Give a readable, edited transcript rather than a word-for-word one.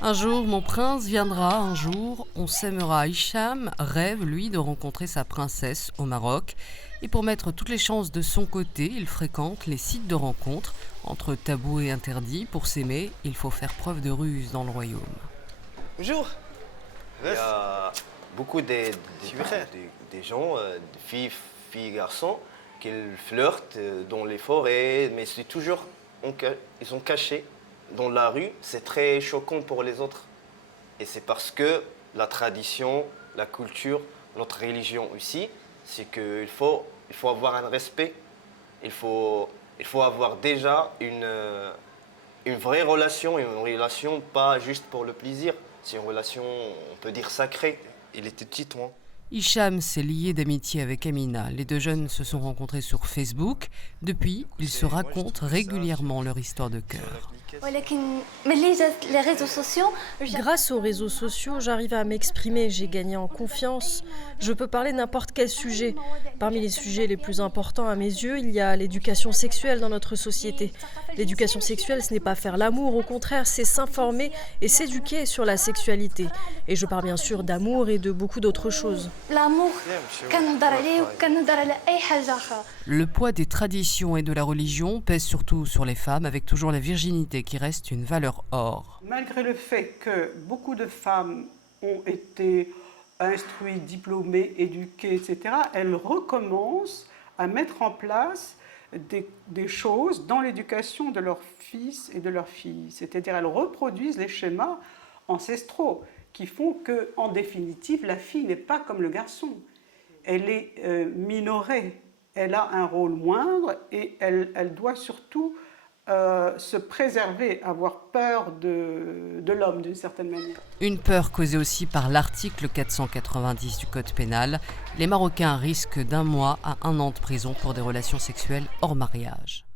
Un jour, mon prince viendra, un jour, on s'aimera. Hicham rêve, lui, de rencontrer sa princesse au Maroc. Et pour mettre toutes les chances de son côté, il fréquente les sites de rencontres. Entre tabous et interdits, pour s'aimer, il faut faire preuve de ruse dans le royaume. Bonjour. Il y a beaucoup Super. des gens, filles, garçons, qui flirtent dans les forêts, mais c'est toujours, ils sont cachés dans la rue. C'est très choquant pour les autres. Et c'est parce que la tradition, la culture, notre religion aussi, c'est qu'il faut avoir un respect. Il faut avoir déjà une vraie relation, une relation pas juste pour le plaisir. C'est une relation, on peut dire, sacrée. Il était titouan. Hicham s'est lié d'amitié avec Amina. Les deux jeunes se sont rencontrés sur Facebook. Depuis, ils se racontent régulièrement leur histoire de cœur. Grâce aux réseaux sociaux, j'arrive à m'exprimer, j'ai gagné en confiance. Je peux parler de n'importe quel sujet. Parmi les sujets les plus importants à mes yeux, il y a l'éducation sexuelle dans notre société. L'éducation sexuelle, ce n'est pas faire l'amour, au contraire, c'est s'informer et s'éduquer sur la sexualité. Et je parle bien sûr d'amour et de beaucoup d'autres choses. Le poids des traditions et de la religion pèse surtout sur les femmes, avec toujours la virginité qui reste une valeur or. Malgré le fait que beaucoup de femmes ont été instruites, diplômées, éduquées, etc., elles recommencent à mettre en place des choses dans l'éducation de leurs fils et de leurs filles. C'est-à-dire elles reproduisent les schémas ancestraux qui font que, en définitive, la fille n'est pas comme le garçon. Elle est minorée, elle a un rôle moindre et elle doit surtout se préserver, avoir peur de l'homme d'une certaine manière. Une peur causée aussi par l'article 490 du Code pénal. Les Marocains risquent d'1 mois à 1 an de prison pour des relations sexuelles hors mariage.